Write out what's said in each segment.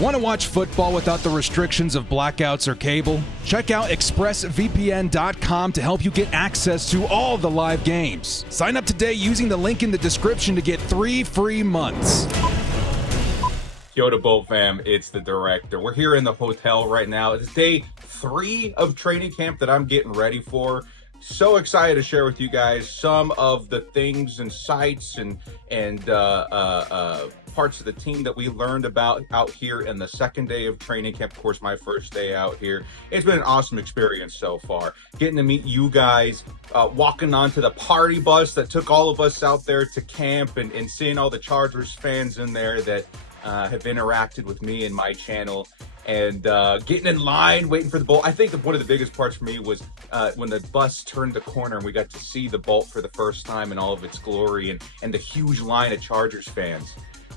Want to watch football without the restrictions of blackouts or cable? Check out expressvpn.com to help you get access to all the live games. Sign up today using the link in the description to get 3 free months. Yo to Bolt fam, it's the director. We're here in the hotel right now. It's day 3 of training camp that I'm getting ready for. So excited to share with you guys some of the things and sights and parts of the team that we learned about out here in the second day of training camp. Of course, my first day out here. It's been an awesome experience so far. Getting to meet you guys, walking onto the party bus that took all of us out there to camp, and seeing all the Chargers fans in there that have interacted with me and my channel, and getting in line, waiting for the Bolt. I think one of the biggest parts for me was when the bus turned the corner and we got to see the Bolt for the first time in all of its glory, and the huge line of Chargers fans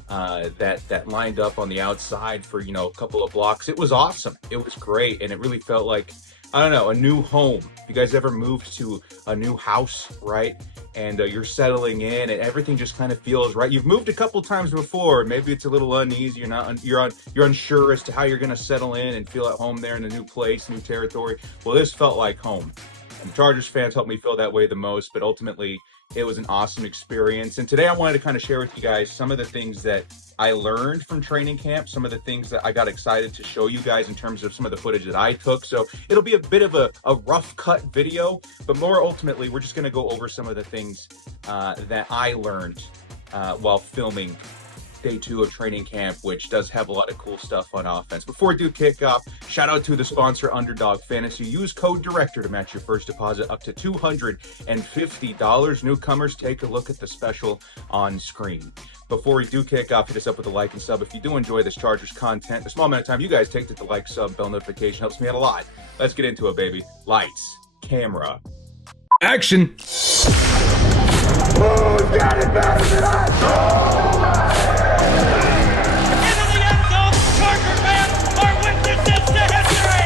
that lined up on the outside for, you know, a couple of blocks. It was awesome. It was great, and it really felt like, I don't know, a new home. You guys ever moved to a new house, right? And you're settling in, and everything just kind of feels right. You've moved a couple times before. Maybe it's a little uneasy. You're unsure as to how you're going to settle in and feel at home there in a new place, new territory. Well, this felt like home. And Chargers fans helped me feel that way the most, but ultimately it was an awesome experience. And today I wanted to kind of share with you guys some of the things that I learned from training camp, some of the things that I got excited to show you guys in terms of some of the footage that I took. So it'll be a bit of a rough cut video, but more ultimately, we're just going to go over some of the things that I learned while filming day 2 of training camp, which does have a lot of cool stuff on offense. Before we do kick off, shout out to the sponsor, Underdog Fantasy. Use code DIRECTOR to match your first deposit up to $250. Newcomers, take a look at the special on screen. Before we do kick off, hit us up with a like and sub. If you do enjoy this Chargers content, the small amount of time you guys take to like, sub, bell notification helps me out a lot. Let's get into it, baby. Lights, camera, Action! Who's got it better than us? Into the end zone, Charger fans are witnesses to history!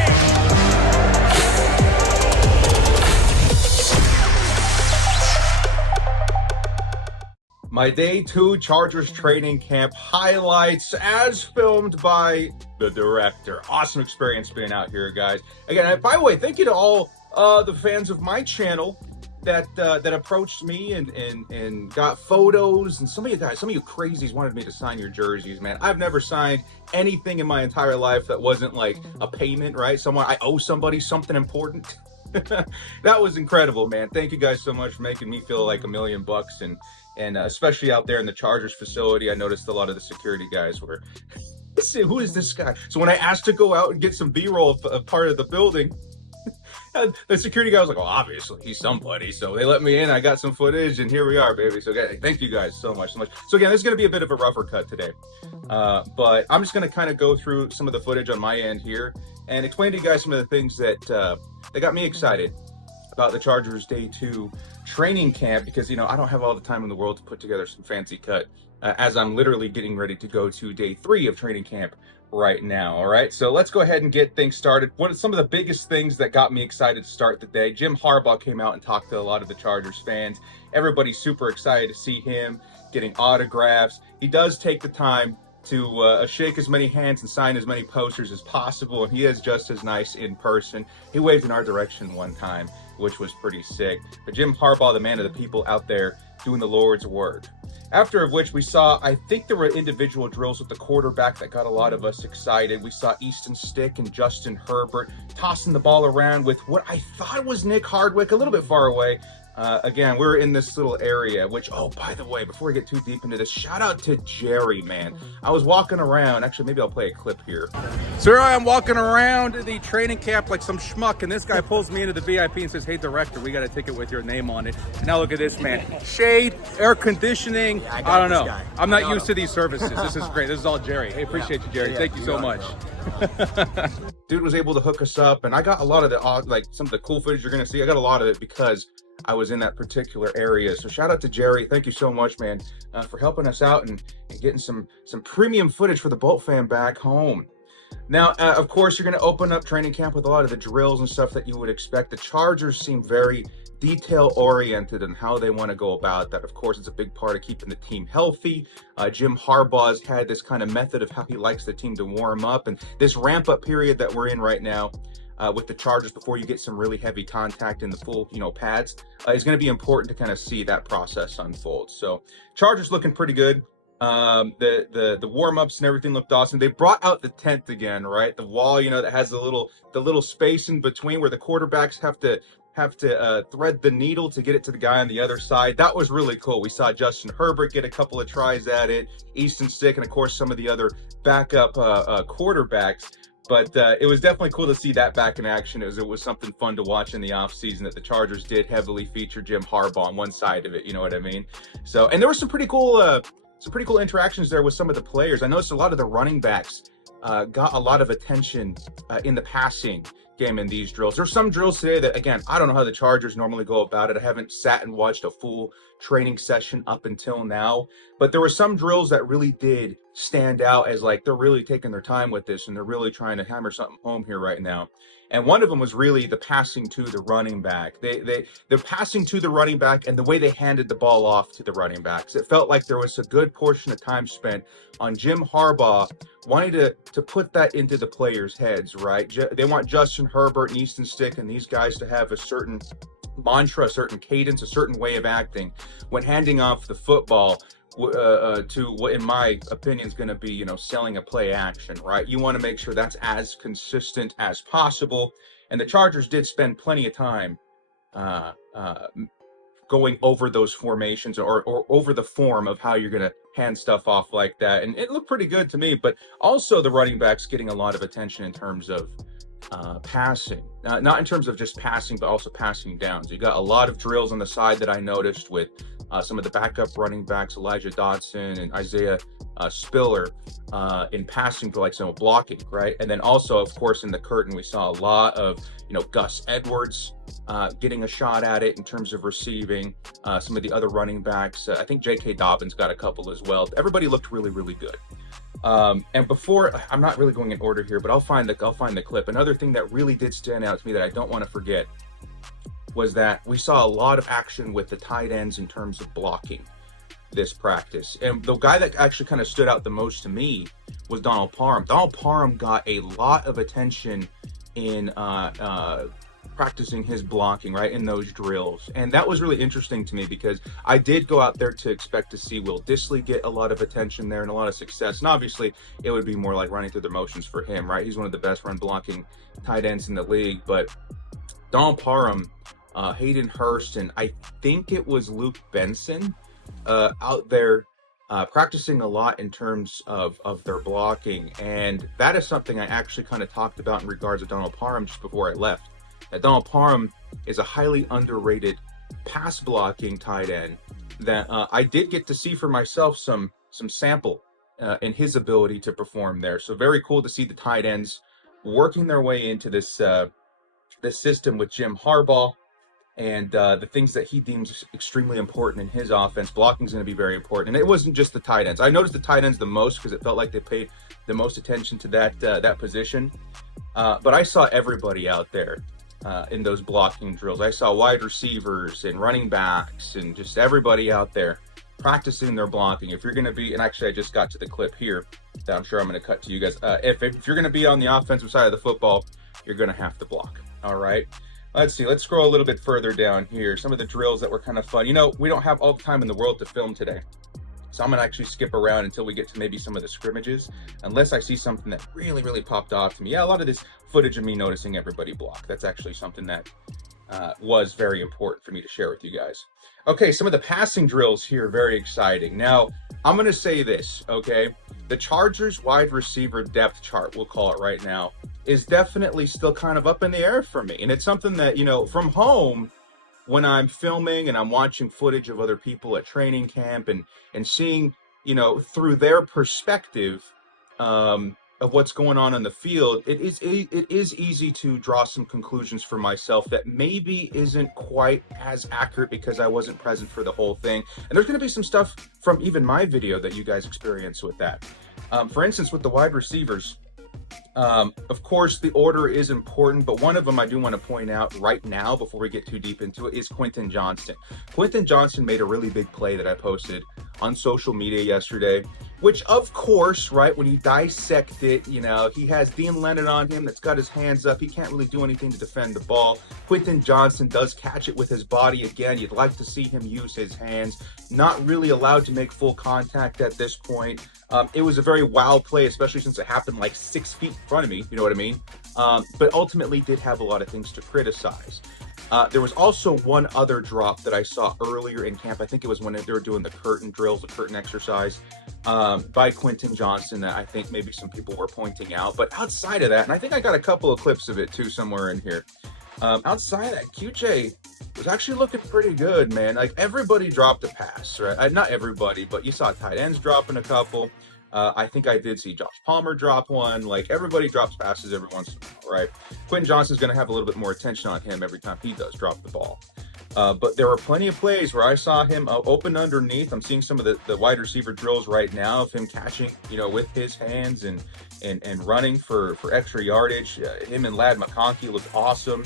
my day 2 Chargers training camp highlights as filmed by the director. Awesome experience being out here, guys. Again, by the way, thank you to all the fans of my channel that approached me and got photos, and some of you crazies wanted me to sign your jerseys, man. I've never signed anything in my entire life that wasn't like a payment, right? I owe somebody something important. That was incredible, man. Thank you guys so much for making me feel like $1 million, and especially out there in the Chargers facility, I noticed a lot of the security guys were, let's see, who is this guy? So when I asked to go out and get some B-roll of part of the building, the security guy was like, well, obviously he's somebody. So they let me in, I got some footage, and here we are, baby. So thank you guys so much. So again, this is going to be a bit of a rougher cut today. But I'm just going to kind of go through some of the footage on my end here and explain to you guys some of the things that got me excited about the Chargers day 2 training camp, because, you know, I don't have all the time in the world to put together some fancy cut as I'm literally getting ready to go to day 3 of training camp right now. All right, so let's go ahead and get things started. What are some of the biggest things that got me excited to start the day? Jim Harbaugh came out and talked to a lot of the Chargers fans. Everybody's super excited to see him getting autographs. He does take the time to shake as many hands and sign as many posters as possible, and he is just as nice in person. He waved in our direction one time, which was pretty sick. But Jim Harbaugh, the man of the people out there doing the Lord's work. After of which we saw, I think there were individual drills with the quarterback that got a lot of us excited. We saw Easton Stick and Justin Herbert tossing the ball around with what I thought was Nick Hardwick, a little bit far away. Again, we're in this little area, which, oh, by the way, before we get too deep into this, shout out to Jerry, man. I was walking around. Actually, maybe I'll play a clip here. So here I am walking around the training camp like some schmuck, and this guy pulls me into the VIP and says, hey, director, we got a ticket with your name on it. And now look at this, man. Shade, air conditioning. Yeah, I don't know. I'm not used to these services. This is great. This is all Jerry. Hey, appreciate you, Jerry. Thank you so much. Dude was able to hook us up, and I got a lot of the, like, some of the cool footage you're going to see. I got a lot of it because I was in that particular area. So shout out to Jerry. Thank you so much, man, for helping us out and getting some premium footage for the Bolt fan back home. Now, of course, you're going to open up training camp with a lot of the drills and stuff that you would expect. The Chargers seem very detail oriented in how they want to go about that. Of course, it's a big part of keeping the team healthy. Jim Harbaugh's had this kind of method of how he likes the team to warm up, and this ramp up period that we're in right now with the Chargers before you get some really heavy contact in the full, pads, is going to be important to kind of see that process unfold. So Chargers looking pretty good. The warm-ups and everything looked awesome. They brought out the tent again, right? The wall, that has the little space in between where the quarterbacks have to thread the needle to get it to the guy on the other side. That was really cool. We saw Justin Herbert get a couple of tries at it, Easton Stick, and of course some of the other backup quarterbacks. But it was definitely cool to see that back in action. It was something fun to watch in the offseason that the Chargers did heavily feature Jim Harbaugh on one side of it. You know what I mean? So, and there were some pretty cool interactions there with some of the players. I noticed a lot of the running backs got a lot of attention in the passing game in these drills. There's some drills today that, again, I don't know how the Chargers normally go about it. I haven't sat and watched a full training session up until now, but there were some drills that really did stand out as like they're really taking their time with this and they're really trying to hammer something home here right now. And one of them was really the passing to the running back. They're passing to the running back and the way they handed the ball off to the running backs. It felt like there was a good portion of time spent on Jim Harbaugh wanting to put that into the players' heads, right? They want Justin Herbert and Easton Stick and these guys to have a certain mantra, a certain cadence, a certain way of acting when handing off the football to what, in my opinion, is going to be, selling a play action, right? You want to make sure that's as consistent as possible. And the Chargers did spend plenty of time going over those formations or over the form of how you're going to hand stuff off like that. And it looked pretty good to me, but also the running backs getting a lot of attention in terms of passing, not in terms of just passing, but also passing down. So you got a lot of drills on the side that I noticed with some of the backup running backs, Elijah Dotson and Isaiah Spiller, in passing for like some blocking, right? And then also, of course, in the curtain, we saw a lot of, Gus Edwards getting a shot at it in terms of receiving. Some of the other running backs, I think J.K. Dobbins got a couple as well. Everybody looked really, really good. And before, I'm not really going in order here, but I'll find the clip. Another thing that really did stand out to me that I don't want to forget was that we saw a lot of action with the tight ends in terms of blocking this practice. And the guy that actually kind of stood out the most to me was Donald Parham. Donald Parham got a lot of attention in practicing his blocking, right, in those drills. And that was really interesting to me because I did go out there to expect to see Will Dissly get a lot of attention there and a lot of success. And obviously it would be more like running through the motions for him, right? He's one of the best run blocking tight ends in the league. But Donald Parham, Hayden Hurst, and I think it was Luke Benson out there practicing a lot in terms of their blocking. And that is something I actually kind of talked about in regards to Donald Parham just before I left. That Donald Parham is a highly underrated pass blocking tight end that I did get to see for myself some sample in his ability to perform there. So very cool to see the tight ends working their way into this system with Jim Harbaugh. And the things that he deems extremely important in his offense. Blocking is going to be very important. And it wasn't just the tight ends. I noticed the tight ends the most because it felt like they paid the most attention to that position. But I saw everybody out there in those blocking drills. I saw wide receivers and running backs and just everybody out there practicing their blocking. If you're going to be, and actually I just got to the clip here that I'm sure I'm going to cut to you guys. If you're going to be on the offensive side of the football, you're going to have to block. All right. Let's see. Let's scroll a little bit further down here. Some of the drills that were kind of fun. We don't have all the time in the world to film today. So I'm going to actually skip around until we get to maybe some of the scrimmages, unless I see something that really, really popped off to me. Yeah, a lot of this footage of me noticing everybody block. That's actually something that was very important for me to share with you guys. Okay, some of the passing drills here, very exciting. Now, I'm going to say this, okay? The Chargers wide receiver depth chart, we'll call it right now, is definitely still kind of up in the air for me. And it's something that, from home, when I'm filming and I'm watching footage of other people at training camp and seeing, through their perspective of what's going on in the field, it is easy to draw some conclusions for myself that maybe isn't quite as accurate because I wasn't present for the whole thing. And there's going to be some stuff from even my video that you guys experience with that. For instance, with the wide receivers, Of course, the order is important, but one of them I do want to point out right now before we get too deep into it is Quentin Johnston. Quentin Johnston made a really big play that I posted on social media yesterday, which of course, right, when you dissect it, you know, he has Dean Lennon on him that's got his hands up. He can't really do anything to defend the ball. Quentin Johnston does catch it with his body. Again, you'd like to see him use his hands. Not really allowed to make full contact at this point. It was a very wild play, especially since it happened like 6 feet in front of me, you know what I mean? But ultimately did have a lot of things to criticize. There was also one other drop that I saw earlier in camp. I think it was when they were doing the curtain drills, the curtain exercise, by Quentin Johnston that I think maybe some people were pointing out. But outside of that, and I think I got a couple of clips of it too somewhere in here. Outside of that, QJ was actually looking pretty good, man. Like everybody dropped a pass, right? Not everybody, but you saw tight ends dropping a couple. I think I did see Josh Palmer drop one. Like everybody drops passes every once in a while, right? Quentin Johnston's going to have a little bit more attention on him every time he does drop the ball. But there were plenty of plays where I saw him open underneath. I'm seeing some of the wide receiver drills right now of him catching, you know, with his hands and running for extra yardage. Him and Ladd McConkey looked awesome.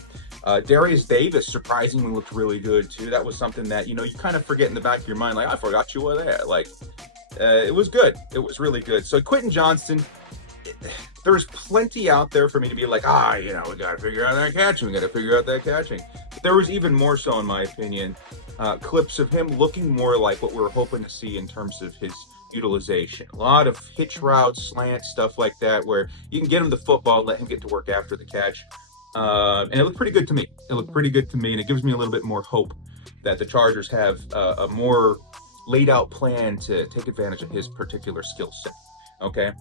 Darius Davis surprisingly looked really good too. That was something that, you know, you kind of forget in the back of your mind, like, I forgot you were there. Like, it was good. It was really good. So Quentin Johnston, there's plenty out there for me to be like, you know, we got to figure out that catching. We got to figure out that catching. But there was even more so, in my opinion, clips of him looking more like what we were hoping to see in terms of his utilization. A lot of hitch routes, slants, stuff like that, where you can get him the football, let him get to work after the catch. And it looked pretty good to me. And it gives me a little bit more hope that the Chargers have a more laid out plan to take advantage of his particular skill set. Okay.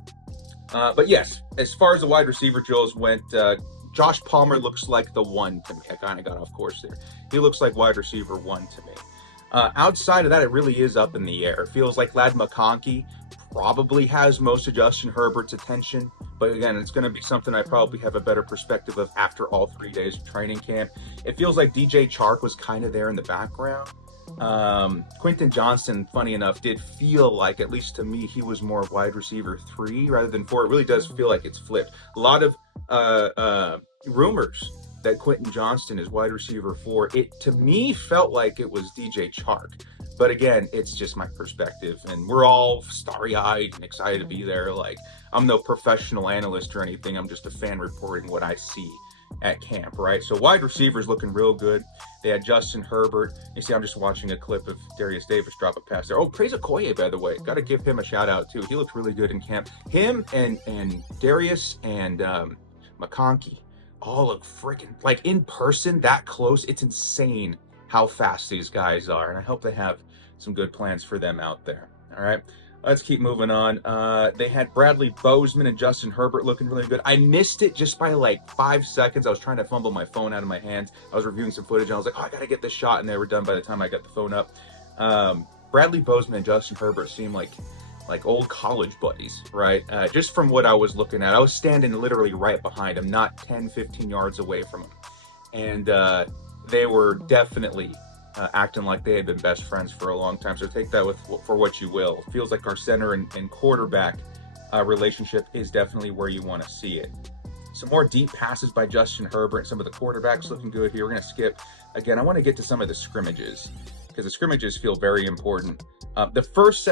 But yes, as far as the wide receiver drills went, Josh Palmer looks like the one to me. I kind of got off course there. He looks like wide receiver one to me. Outside of that, it really is up in the air. It feels like Ladd McConkey probably has most of Justin Herbert's attention. But again, it's going to be something I probably have a better perspective of after all 3 days of training camp. It feels like DJ Chark was kind of there in the background. Quentin Johnston, funny enough, did feel like, at least to me, he was more wide receiver 3 rather than 4. It really does feel like it's flipped. A lot of rumors that Quentin Johnston is wide receiver 4. It, to me, felt like it was DJ Chark. But again, it's just my perspective, and we're all starry-eyed and excited to be there. Like, I'm no professional analyst or anything. I'm just a fan reporting what I see at camp, right? So wide receivers looking real good. They had Justin Herbert. You see, I'm just watching a clip of Darius Davis drop a pass there. Oh, praise Okoye, by the way. Got to give him a shout out too. He looked really good in camp. Him and Darius and McConkey all look freaking, like, in person that close. It's insane how fast these guys are, and I hope they have some good plans for them out there. All right, let's keep moving on. They had Bradley Bozeman and Justin Herbert looking really good. I missed it just by like 5 seconds. I was trying to fumble my phone out of my hands. I was reviewing some footage, and I was like, I gotta get this shot, and they were done by the time I got the phone up. Bradley Bozeman and Justin Herbert seem like old college buddies, right? Just from what I was looking at, I was standing literally right behind him, not 10, 15 yards away from him. And they were definitely acting like they had been best friends for a long time. So take that for what you will. It feels like our center and quarterback relationship is definitely where you want to see it. Some more deep passes by Justin Herbert. Some of the quarterbacks looking good here. We're going to skip. Again, I want to get to some of the scrimmages because the scrimmages feel very important. The first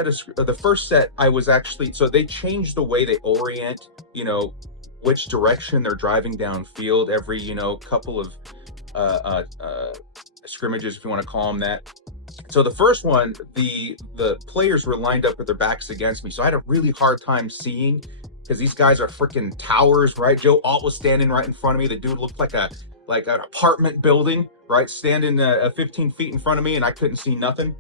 set I was actually, so they changed the way they orient, you know, which direction they're driving downfield every, you know, couple of scrimmages, if you want to call them that. So the first one, the players were lined up with their backs against me, so I had a really hard time seeing because these guys are freaking towers, right? Joe Alt was standing right in front of me. The dude looked like an apartment building, right? Standing 15 feet in front of me, and I couldn't see nothing.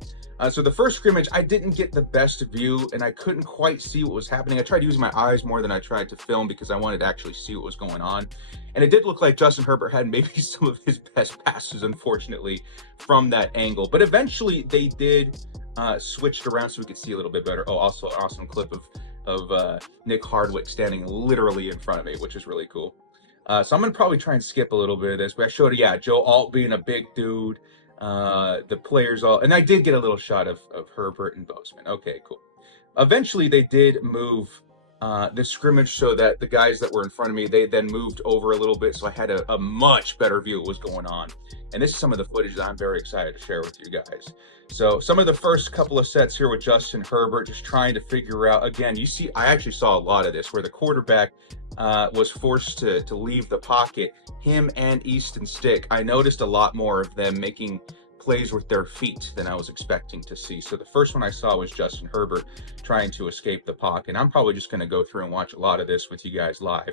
So the first scrimmage, I didn't get the best view, and I couldn't quite see what was happening. I tried using my eyes more than I tried to film because I wanted to actually see what was going on. And it did look like Justin Herbert had maybe some of his best passes, unfortunately, from that angle. But eventually, they did switch it around so we could see a little bit better. Oh, also an awesome clip of Nick Hardwick standing literally in front of me, which is really cool. So I'm going to probably try and skip a little bit of this. But I showed, Joe Alt being a big dude. The players all, and I did get a little shot of Herbert and Bozeman. Okay, cool. Eventually, they did move this scrimmage so that the guys that were in front of me, they then moved over a little bit, so I had a much better view of what was going on. And this is some of the footage that I'm very excited to share with you guys. So some of the first couple of sets here with Justin Herbert, just trying to figure out, again, you see, I actually saw a lot of this where the quarterback was forced to leave the pocket. Him and Easton Stick, I noticed a lot more of them making plays with their feet than I was expecting to see. So the first one I saw was Justin Herbert trying to escape the pocket. I'm probably just going to go through and watch a lot of this with you guys live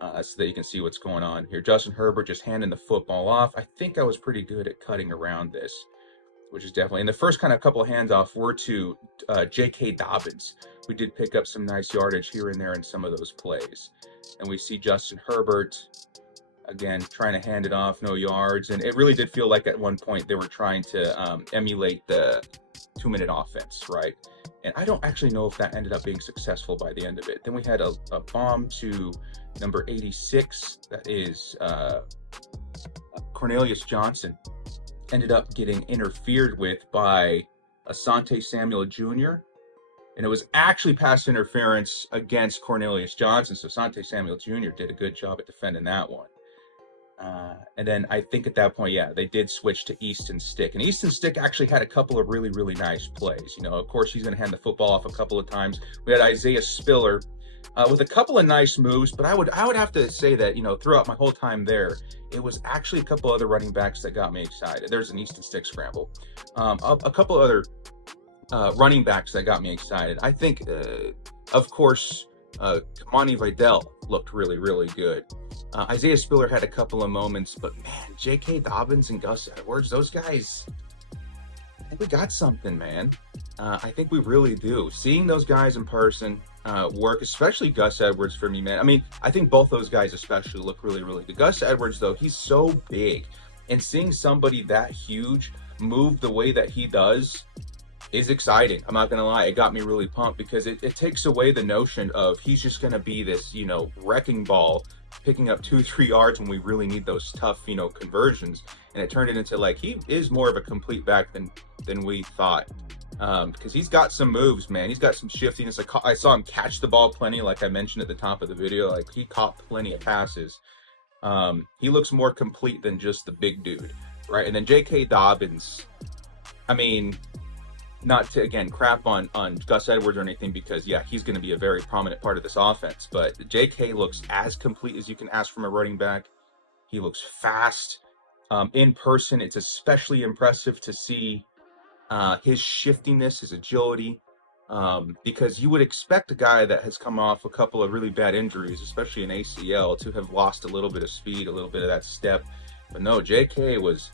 so that you can see what's going on here. Justin Herbert just handing the football off. I think I was pretty good at cutting around this, which is definitely, and the first kind of couple of handoff were to J.K. Dobbins. We did pick up some nice yardage here and there in some of those plays. And we see Justin Herbert again trying to hand it off, no yards, and it really did feel like at one point they were trying to emulate the 2-minute offense, right? And I don't actually know if that ended up being successful by the end of it. Then we had a bomb to number 86, that is Cornelius Johnson, ended up getting interfered with by Asante Samuel Jr., and it was actually pass interference against Cornelius Johnson, so Asante Samuel Jr. did a good job at defending that one. And then I think at that point, yeah, they did switch to Easton Stick. And Easton Stick actually had a couple of really, really nice plays. You know, of course, he's going to hand the football off a couple of times. We had Isaiah Spiller with a couple of nice moves, but I would have to say that, you know, throughout my whole time there, it was actually a couple other running backs that got me excited. There's an Easton Stick scramble. A couple other running backs that got me excited. I think, of course, Kamani Vidal looked really, really good. Isaiah Spiller had a couple of moments, but man, J.K. Dobbins and Gus Edwards, those guys, I think we got something, man. I think we really do. Seeing those guys in person work, especially Gus Edwards for me, man. I mean, I think both those guys especially look really, really good. Gus Edwards, though, he's so big, and seeing somebody that huge move the way that he does is exciting. I'm not gonna lie, it got me really pumped because it takes away the notion of he's just gonna be this, you know, wrecking ball picking up 2-3 yards when we really need those tough, you know, conversions. And it turned it into like he is more of a complete back than we thought, because he's got some moves, man. He's got some shiftiness. I saw him catch the ball plenty, like I mentioned at the top of the video. Like, he caught plenty of passes. He looks more complete than just the big dude, right? And then J.K. Dobbins, I mean, not to, again, crap on Gus Edwards or anything, because, yeah, he's going to be a very prominent part of this offense. But J.K. looks as complete as you can ask from a running back. He looks fast. In person, it's especially impressive to see his shiftiness, his agility, because you would expect a guy that has come off a couple of really bad injuries, especially an ACL, to have lost a little bit of speed, a little bit of that step. But no, J.K. was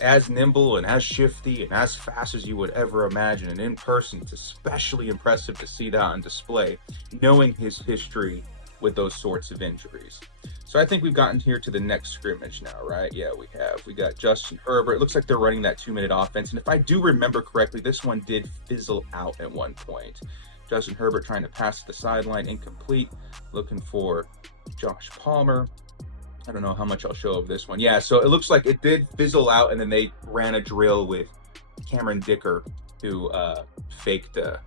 as nimble and as shifty and as fast as you would ever imagine. And in person, it's especially impressive to see that on display, knowing his history with those sorts of injuries. So I think we've gotten here to the next scrimmage now, right? Yeah, we have. We got Justin Herbert. It looks like they're running that 2-minute offense. And if I do remember correctly, this one did fizzle out at one point. Justin Herbert trying to pass to the sideline, incomplete. Looking for Josh Palmer. I don't know how much I'll show of this one. Yeah, so it looks like it did fizzle out, and then they ran a drill with Cameron Dicker, who faked a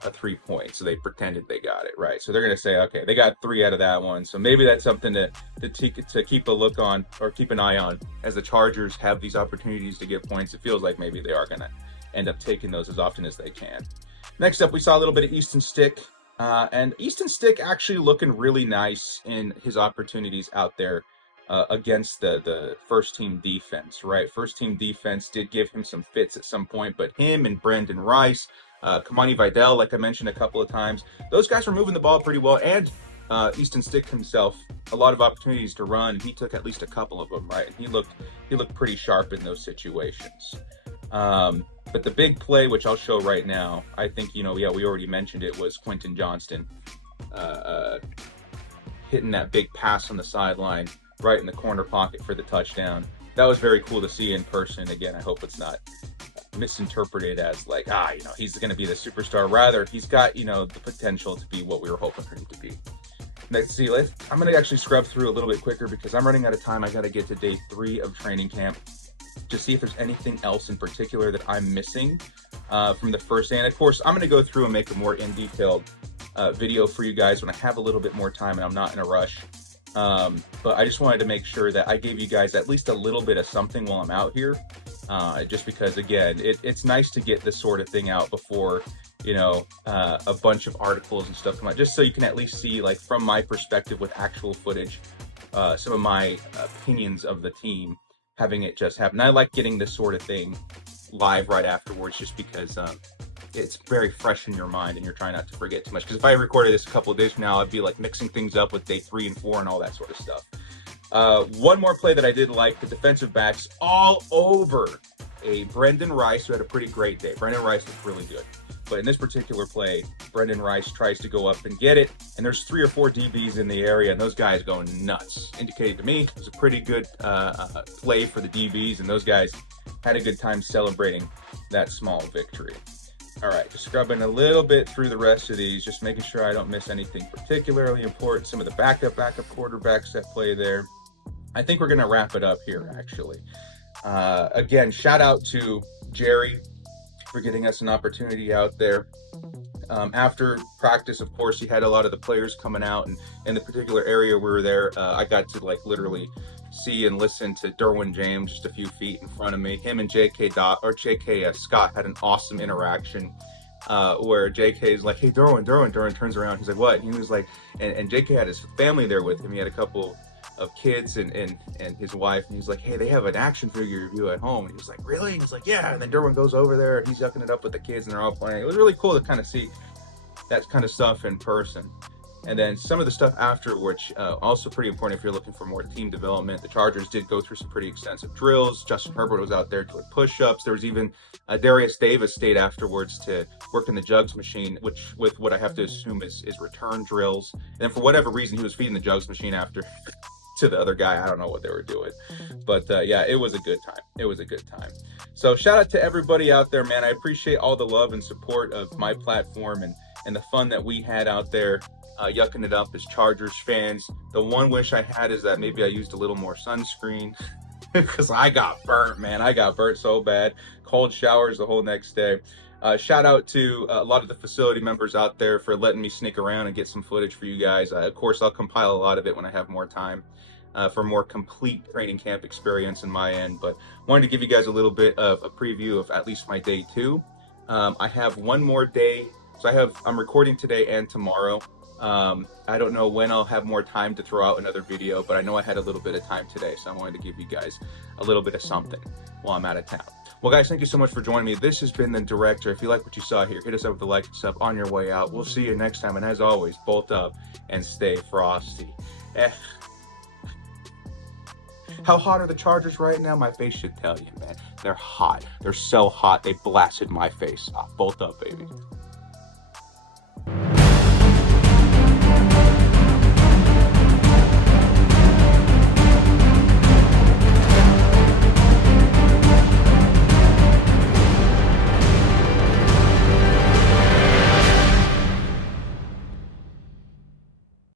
3-point. So they pretended they got it, right? So they're going to say, okay, they got 3 out of that one. So maybe that's something to keep a look on, or keep an eye on, as the Chargers have these opportunities to get points. It feels like maybe they are going to end up taking those as often as they can. Next up, we saw a little bit of Easton Stick. And Easton Stick actually looking really nice in his opportunities out there against the first-team defense, right? First-team defense did give him some fits at some point, but him and Brandon Rice, Kamani Vidal, like I mentioned a couple of times, those guys were moving the ball pretty well. And Easton Stick himself, a lot of opportunities to run, and he took at least a couple of them, right? And he looked pretty sharp in those situations. But the big play, which I'll show right now, I think, you know, yeah, we already mentioned it, was Quentin Johnston hitting that big pass on the sideline right in the corner pocket for the touchdown. That was very cool to see in person. Again, I hope it's not misinterpreted as like, you know, he's going to be the superstar. Rather, he's got, you know, the potential to be what we were hoping for him to be. Let's see. I'm going to actually scrub through a little bit quicker because I'm running out of time. I got to get to day 3 of training camp to see if there's anything else in particular that I'm missing from the first day. And of course, I'm going to go through and make a more in-detailed video for you guys when I have a little bit more time and I'm not in a rush. But I just wanted to make sure that I gave you guys at least a little bit of something while I'm out here. Just because, again, it's nice to get this sort of thing out before, you know, a bunch of articles and stuff come out, just so you can at least see, like, from my perspective with actual footage, some of my opinions of the team, having it just happen. I like getting this sort of thing live right afterwards, just because it's very fresh in your mind and you're trying not to forget too much. Because if I recorded this a couple of days from now, I'd be like mixing things up with day 3 and 4 and all that sort of stuff. One more play that I did like, the defensive backs all over a Brendan Rice, who had a pretty great day. Brendan Rice was really good. But in this particular play, Brendan Rice tries to go up and get it, and there's 3 or 4 DBs in the area, and those guys go nuts. Indicated to me it was a pretty good play for the DBs, and those guys had a good time celebrating that small victory. All right, just scrubbing a little bit through the rest of these, just making sure I don't miss anything particularly important. Some of the backup quarterbacks that play there. I think we're going to wrap it up here, actually. Again, shout out to Jerry for getting us an opportunity out there. After practice, of course, he had a lot of the players coming out, and in the particular area we were there, I got to like literally see and listen to Derwin James just a few feet in front of me. Him and J.K. Scott had an awesome interaction where J.K. is like, "Hey, Derwin." Derwin turns around. He's like, "What?" And he was like, and J.K. had his family there with him. He had a couple of kids and his wife, and he's like, "Hey, they have an action figure review at home." And he was like, "Really?" And he's like, "Yeah." And then Derwin goes over there, and he's yucking it up with the kids, and they're all playing. It was really cool to kind of see that kind of stuff in person. And then some of the stuff after, which also pretty important if you're looking for more team development. The Chargers did go through some pretty extensive drills. Justin Herbert was out there doing push-ups. There was even Darius Davis stayed afterwards to work in the jugs machine, which with what I have to assume is return drills. And then for whatever reason, he was feeding the jugs machine after to the other guy. I don't know what they were doing, but yeah, it was a good time. It was a good time. So shout out to everybody out there, man. I appreciate all the love and support of my platform and the fun that we had out there. Yucking it up as Chargers fans. The one wish I had is that maybe I used a little more sunscreen because I got burnt, man. I got burnt so bad. Cold showers the whole next day. Shout out to a lot of the facility members out there for letting me sneak around and get some footage for you guys. Of course, I'll compile a lot of it when I have more time for more complete training camp experience in my end. But wanted to give you guys a little bit of a preview of at least my day 2. I have one more day. So I'm recording today and tomorrow. I don't know when I'll have more time to throw out another video, but I know I had a little bit of time today, so I wanted to give you guys a little bit of something while I'm out of town. Well, guys, thank you so much for joining me. This has been The Director. If you like what you saw here, hit us up with a like and sub on your way out. We'll see you next time, and as always, bolt up and stay frosty. How hot are the Chargers right now? My face should tell you, man. They're hot. They're so hot, they blasted my face off. Bolt up, baby.